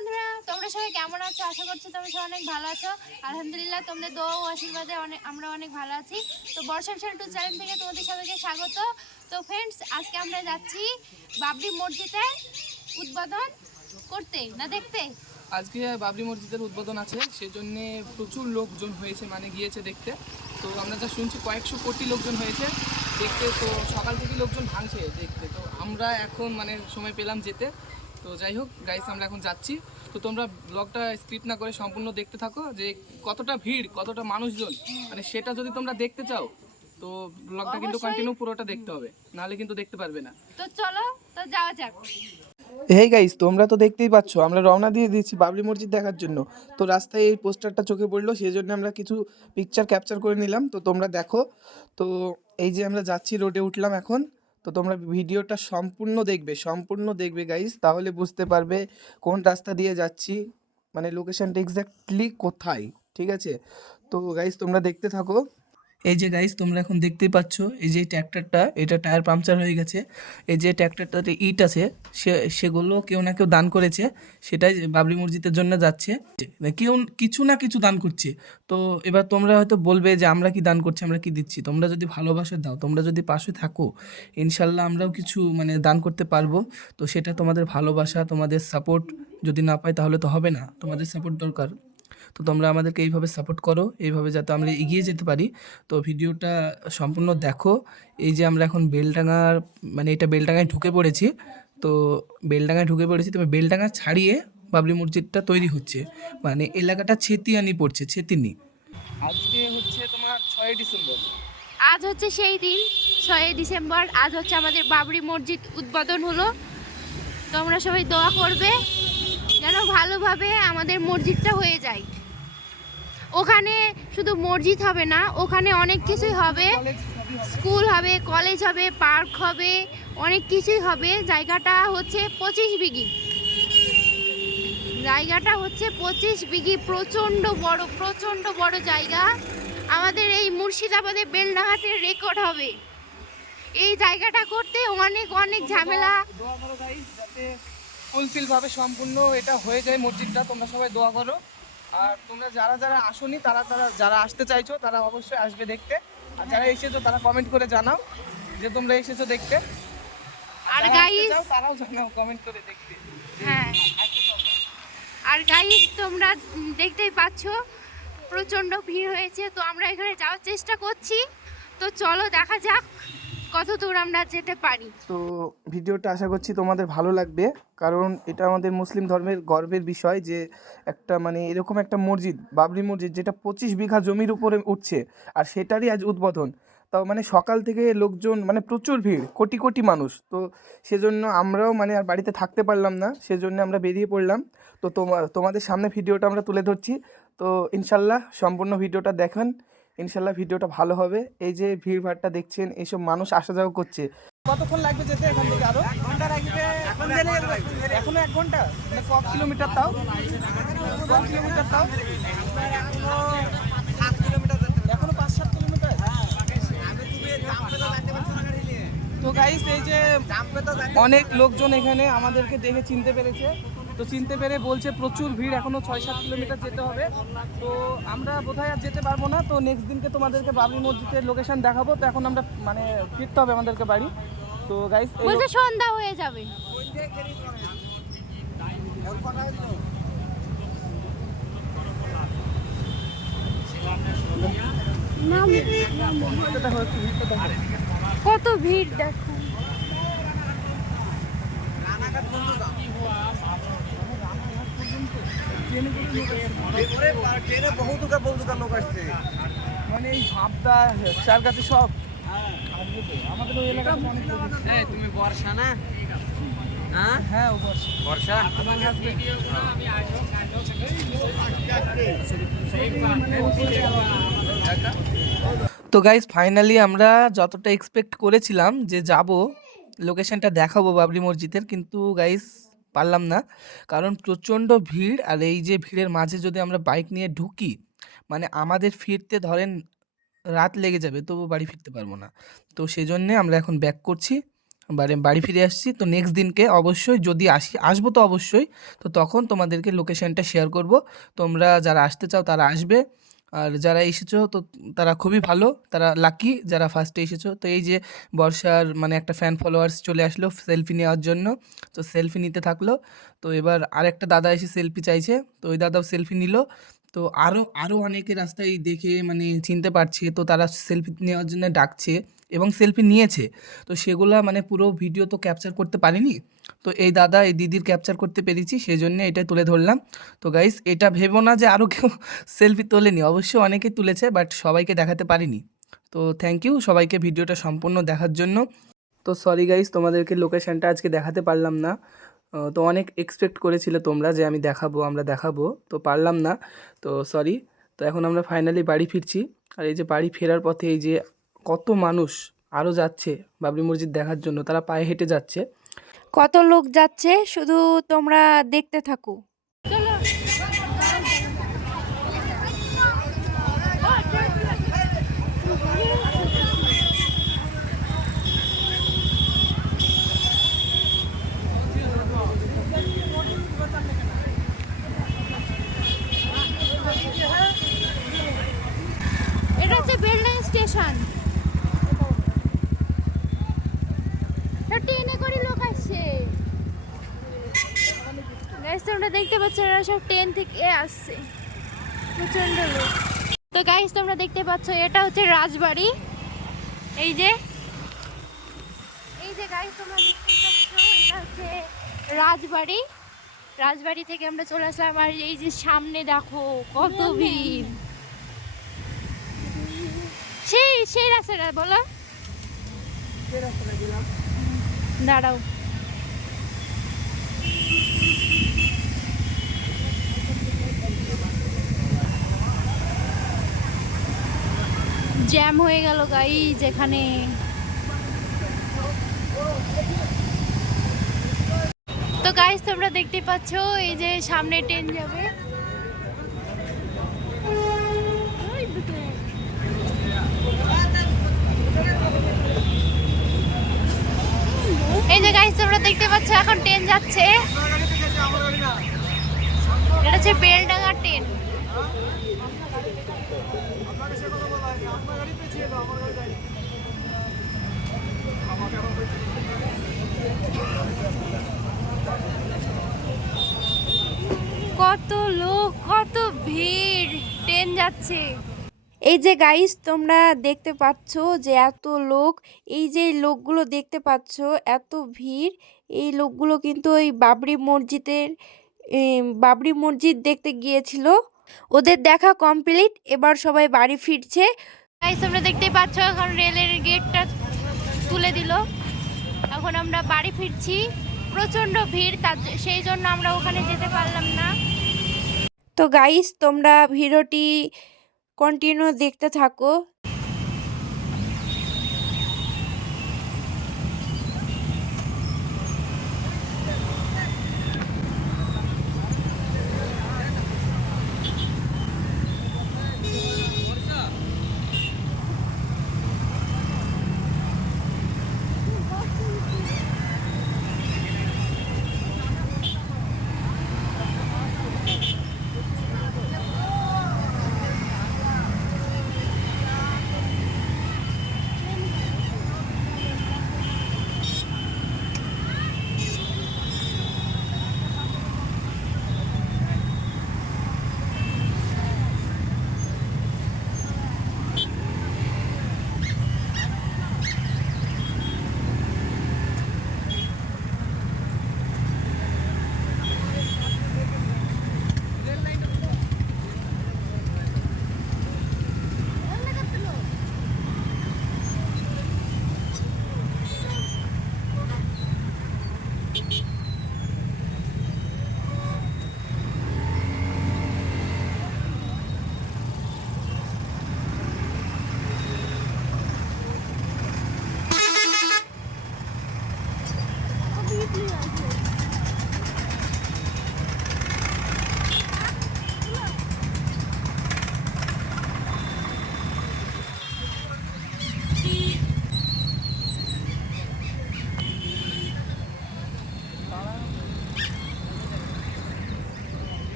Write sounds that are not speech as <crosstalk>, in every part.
বন্ধুরা, তোমরা সবাই কেমন আছো? আশা করছি তোমরা সবাই অনেক ভালো আছো। আলহামদুলিল্লাহ, তোমাদের দোয়া ও আশীর্বাদে অনেক আমরা অনেক ভালো আছি। তো বর্ষা বিশাল টু চ্যানেল থেকে তোমাদের সবাইকে স্বাগত। তো ফ্রেন্ডস আজকে আমরা যাচ্ছি বাবরি মসজিদে উদ্বোধন করতে, না দেখতে? আজকে বাবরি মসজিদের উদ্বোধন আছে, সেজন্য প্রচুর লোকজন হয়েছে মানে গিয়েছে দেখতে। তো আমরা যা শুনছি, কয়েকশো কোটি লোকজন হয়েছে দেখতে, তো সকাল থেকে লোকজন ভাঙছে দেখতে। তো আমরা এখন মানে সময় পেলাম যেতে। তো যাই হোক গাইস আমরা এখন যাচ্ছি। তো তোমরা ব্লগটা স্ক্রিপ্ট না করে সম্পূর্ণ দেখতে থাকো যে কতটা ভিড় কতটা মানুষজন। মানে সেটা যদি তোমরা দেখতে চাও তো ব্লগটা কিন্তু কন্টিনিউ পুরোটা দেখতে হবে। নাহলে কিন্তু দেখতে পারবে না। তো চলো তো যাওয়া যাক। হেই গাইস তোমরা তো দেখতেই পাচ্ছ আমরা রওনা দিয়ে দিয়েছি বাবরি মসজিদ দেখার জন্য। তো রাস্তায় এই পোস্টারটা চোখে পড়ল সেই জন্য আমরা কিছু পিকচার ক্যাপচার করে নিলাম। তো তোমরা দেখো। তো এই যে আমরা যাচ্ছি রোডে উঠলাম এখন। তো তোমরা ভিডিওটা সম্পূর্ণ দেখবে সম্পূর্ণ দেখবে গাইস তাহলে বুঝতে পারবে কোন রাস্তা দিয়ে যাচ্ছি মানে লোকেশানটা এক্স্যাক্টলি কোথায়, ঠিক আছে? তো গাইস তোমরা দেখতে থাকো। এই যে গাইস তোমরা এখন দেখতেই পাচ্ছ, এই যে ট্র্যাক্টরটা এটা টায়ার পাংচার হয়ে গেছে। এই যে ট্র্যাক্টরটাতে ইট আছে, সে, সেগুলো কেউ না কেউ দান করেছে, সেটাই বাবরি মসজিদের জন্য যাচ্ছে। কেউ কিছু না কিছু দান করছে। তো এবার তোমরা হয়তো বলবে যে, আমরা কি দান করছি, আমরা কি দিচ্ছি? তোমরা যদি ভালোবাসা দাও, তোমরা যদি পাশে থাকো, ইনশাল্লাহ আমরাও কিছু মানে দান করতে পারব। তো সেটা তোমাদের ভালোবাসা, তোমাদের সাপোর্ট যদি না পাই তাহলে তো হবে না। তোমাদের সাপোর্ট দরকার। তো তোমরা আমাদেরকে এইভাবে সাপোর্ট করো, এইভাবে যাতে আমরা এগিয়ে যেতে পারি। তো ভিডিওটা সম্পূর্ণ দেখো। এই যে আমরা এখন বেলডাঙার মানে এটা বেলডাঙায় ঢুকে পড়েছি। তো বেলডাঙায় ঢুকে পড়েছি তবে বেলডাঙা ছাড়িয়ে বাবরি মসজিদটা তৈরি হচ্ছে। মানে এলাকাটা ছেতিয়ানি পড়ছে, ছেতিনি। আজকে হচ্ছে তোমার ছয়ই ডিসেম্বর। আজ হচ্ছে সেই দিন ছয়ই ডিসেম্বর। আজ হচ্ছে আমাদের বাবরি মসজিদ উদ্বোধন হলো। তোমরা সবাই দোয়া করবে, যেন ভালোভাবে আমাদের মসজিদটা হয়ে যায়। ওখানে শুধু মসজিদ হবে না, ওখানে অনেক কিছুই হবে। স্কুল হবে, কলেজ হবে, পার্ক হবে, অনেক কিছুই হবে। জায়গাটা হচ্ছে পঁচিশ বিঘি। জায়গাটা হচ্ছে পঁচিশ বিঘি, প্রচণ্ড বড় প্রচণ্ড বড় জায়গা। আমাদের এই মুর্শিদাবাদে বেলডাঙাতে রেকর্ড হবে। এই জায়গাটা করতে অনেক অনেক ঝামেলা। দোয়া করো গাইস যাতে ফুলফিল ভাবে সম্পূর্ণ এটা হয়ে যায় মসজিদটা, তোমরা সবাই দোয়া করো। আর তোমরা যারা যারা আসোনি তারা তারা যারা আসতে চাইছো তারা অবশ্যই আসবে দেখতে। আর যারা এসেছ তারা কমেন্ট করে জানাও যে তোমরা এসেছ দেখতে। আর গাইস তারাও জানাও কমেন্ট করে দেখতে। হ্যাঁ। আর গাইস তোমরা দেখতেই পাচ্ছ প্রচণ্ড ভিড় হয়েছে তো আমরা এখানে যাওয়ার চেষ্টা করছি। তো চলো দেখা যাক। কত দূর আমরা যেতে পারি? তো ভিডিওটা আশা করছি তোমাদের ভালো লাগবে। কারণ এটা আমাদের মুসলিম ধর্মের গর্বের বিষয় যে একটা মানে এরকম একটা মসজিদ, বাবরি মসজিদ, যেটা পঁচিশ বিঘা জমির উপরে উঠছে আর সেটারই আজ উদ্বোধন। তাও মানে সকাল থেকে লোকজন মানে প্রচুর ভিড়, কোটি কোটি মানুষ। তো সেজন্য আমরাও মানে আর বাড়িতে থাকতে পারলাম না, সেজন্য আমরা বেরিয়ে পড়লাম। তো তোমা- তোমাদের সামনে ভিডিওটা আমরা তুলে ধরছি। তো ইনশাল্লাহ সম্পূর্ণ ভিডিওটা দেখেন। ইনশাল্লাহ ভিডিওটা ভালো হবে। এই যে ভিড় ভাড়টা দেখছেন এইসব মানুষ আসা যাওয়া করছে। কতক্ষণ লাগবে যেতে এখান থেকে আরও? ঘণ্টা লাগবে। এখন এখনও এক ঘণ্টা? মানে ক কিলোমিটার তাও? ক কিলোমিটার তাও? এখনও পাঁচ সাত কিলোমিটার? তো গাইস এই যে অনেক লোকজন এখানে আমাদেরকে দেখে চিনতে পেরেছে। তো চিনতে পেরে বলছে প্রচুর ভিড় এখনও ছয় সাত কিলোমিটার যেতে হবে। তো আমরা বোধহয় আর যেতে পারব না। তো নেক্সট দিনকে তোমাদেরকে বাবরি মসজিদের লোকেশন দেখাবো। তো এখন আমরা মানে ফিরতে হবে আমাদেরকে বাড়ি। তো গাইস বলছে সন্ধ্যা হয়ে যাবে। কত ভিড় দেখো। ট্রেনে বহু দোকান বহু দোকান লোক আসছে। মানে এই ভাবটা চার কাছে সব। আমাদের ওই এলাকাতে অনেক লোক এসেছে। তুমি বর্ষা না? হ্যাঁ? হ্যাঁ ও বস বর্ষা? তো গাইজ ফাইনালি আমরা যতটা এক্সপেক্ট করেছিলাম যে যাব লোকেশনটা দেখাবো বাবরি মসজিদের কিন্তু গাইজ পারলাম না। কারণ প্রচণ্ড ভিড় আর এই যে ভিড়ের মাঝে যদি আমরা বাইক নিয়ে ঢুকি মানে আমাদের ফিরতে ধরেন রাত লেগে যাবে তবু বাড়ি ফিরতে পারব না। তো সেই জন্যে আমরা এখন ব্যাক করছি বাড়ি বাড়ি ফিরে আসছি। তো নেক্সট দিনকে অবশ্যই যদি আসি, আসব তো অবশ্যই। তো তখন তোমাদেরকে লোকেশনটা শেয়ার করব। তোমরা যারা আসতে চাও তারা আসবে। আর যারা এসেছ, তো তারা খুবই ভালো, তারা লাকি যারা ফার্স্টে এসেছ। তো এই যে বর্ষার মানে একটা ফ্যান ফলোয়ার্স চলে আসলো সেলফি নেওয়ার জন্য, তো সেলফি নিতে থাকল। তো এবার আরেকটা দাদা এসে সেলফি চাইছে, তো ওই দাদাও সেলফি নিল। তো আরও আরও অনেকে রাস্তায় দেখে মানে চিনতে পারছে, তো তারা সেলফি নেওয়ার জন্য ডাকছে। এবং সেলফি নিয়েছে। তো সেগুলা মানে পুরো ভিডিও তো ক্যাপচার করতে পারিনি। তো এই দাদা, এই দিদির ক্যাপচার করতে পেরেছি সেই জন্য এটা তুলে ধরলাম। তো গাইস এটা ভেবো না যে আরও কেউ <laughs> সেলফি তোলেনি। অবশ্যই অনেকে তুলেছে বাট সবাইকে দেখাতে পারিনি। তো থ্যাংক ইউ সবাইকে ভিডিওটা সম্পূর্ণ দেখার জন্য। তো সরি গাইস তোমাদেরকে লোকেশনটা আজকে দেখাতে পারলাম না। তো অনেক এক্সপেক্ট করেছিলে তোমরা যে আমি দেখাবো, আমরা দেখাবো, তো পারলাম না। তো সরি তো এখন আমরা ফাইনালি বাড়ি ফিরছি। আর এই যে বাড়ি ফেরার পথে এই যে কত মানুষ আরও যাচ্ছে বাবরি মসজিদ দেখার জন্য, তারা পায়ে হেঁটে যাচ্ছে। কত লোক যাচ্ছে, শুধু তোমরা দেখতে থাকো এটা হচ্ছে বেলডাং স্টেশন ট্রেনে করে লোক আসছে গাইস তোমরা দেখতে পাচ্ছ এরা সব ট্রেন থেকে আসছে। প্রচণ্ড লোক। তো গাইস তোমরা দেখতে পাচ্ছ এটা হচ্ছে রাজবাড়ি। এই যে এই যে গাইস তোমরা দেখতে পাচ্ছ এটা হচ্ছে রাজবাড়ি। রাজবাড়ি থেকে আমরা চলে আসলাম আর এই যে সামনে দেখো কত ভিড়। সেই সেই রাস্তাটা বলো। দাঁড়াও। জ্যাম হয়ে গেল গাই যেখানে তো গাইস তোমরা দেখতে পাচ্ছ, এই যে সামনে ট্রেন যাবে। এই যে গাইস তোমরা দেখতে পাচ্ছ, এখন ট্রেন যাচ্ছে। এটা হচ্ছে বেলডাঙ্গা ট্রেন কত লোক, কত ভিড়। ট্রেন যাচ্ছে। এই যে গাইস তোমরা দেখতে পাচ্ছ যে এত লোক এই যে লোকগুলো দেখতে পাচ্ছ এত ভিড় এই লোকগুলো কিন্তু ওই বাবরি মসজিদের বাবরি মসজিদ দেখতে গিয়েছিল। ওদের দেখা কমপ্লিট এবার সবাই বাড়ি ফিরছে। গাইস তোমরা দেখতেই পাচ্ছ এখন রেলের গেটটা তুলে দিল। এখন আমরা বাড়ি ফিরছি। প্রচণ্ড ভিড় তার সেই জন্য আমরা ওখানে যেতে পারলাম না। তো গাইস তোমরা ভিডিওটি কন্টিনিউ দেখতে থাকো।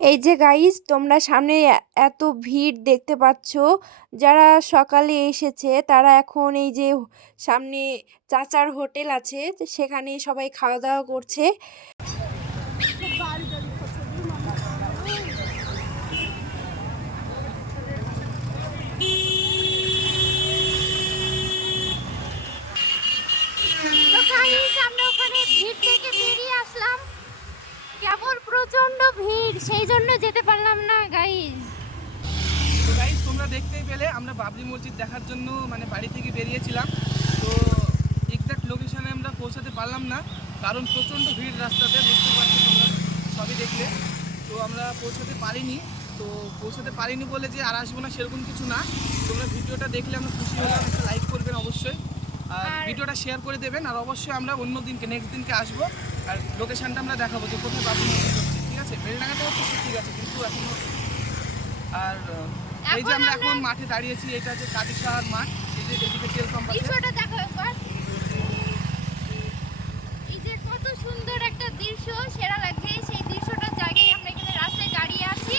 এই যে গাইজ তোমরা সামনে এত ভিড় দেখতে পাচ্ছ। যারা সকালে এসেছে, তারা এখন এই যে সামনে চাচার হোটেল আছে সেখানে সবাই খাওয়া দাওয়া করছে তো গাইস আমরা ওখানে ভিড় থেকে বেরিয়ে আসলাম কেবল প্রচণ্ড ভিড় সেই জন্য যেতে পারলাম না গাইস তো গাইজ তোমরা দেখতেই পেলে আমরা বাবরি মসজিদ দেখার জন্য মানে বাড়ি থেকে বেরিয়েছিলাম। তো এক্সাক্ট লোকেশনে আমরা পৌঁছাতে পারলাম না কারণ প্রচণ্ড ভিড় রাস্তাতে বুঝতে পারছ তোমরা সবই দেখলে। তো আমরা পৌঁছাতে পারিনি তো পৌঁছাতে পারিনি বলে যে আর আসব না সেরকম কিছু না। তোমরা ভিডিওটা দেখলে আমরা খুশি হলাম একটা লাইক করবেন অবশ্যই। আর ভিডিওটা শেয়ার করে দেবেন আর অবশ্যই আমরা অন্য দিনকে নেক্সট দিনকে আসব। আর লোকেশানটা আমরা দেখাবো যে কোথায় বাবরি মসজিদ হচ্ছে ঠিক আছে? বেলডাঙ্গাতে হচ্ছে ঠিক আছে কিন্তু এখনও আর এই যে আমরা এখন মাঠে দাঁড়িয়েছি এটা যে কাদিসার মাঠ এই যে এদিকে তেল দেখো একবার। এই যে কত সুন্দর একটা দৃশ্য সেরা লাগছে। সেই দৃশ্যটার জায়গায় আমরা এখানে রাস্তায় দাঁড়িয়ে আছি।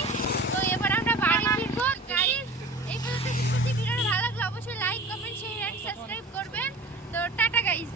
তো এবার আমরা বাড়ি ফিরবো। গাইস এই পর্যন্ত ভিডিওটা ভালো লাগলে অবশ্যই like comment share and subscribe করবেন। তো টাটা গাইস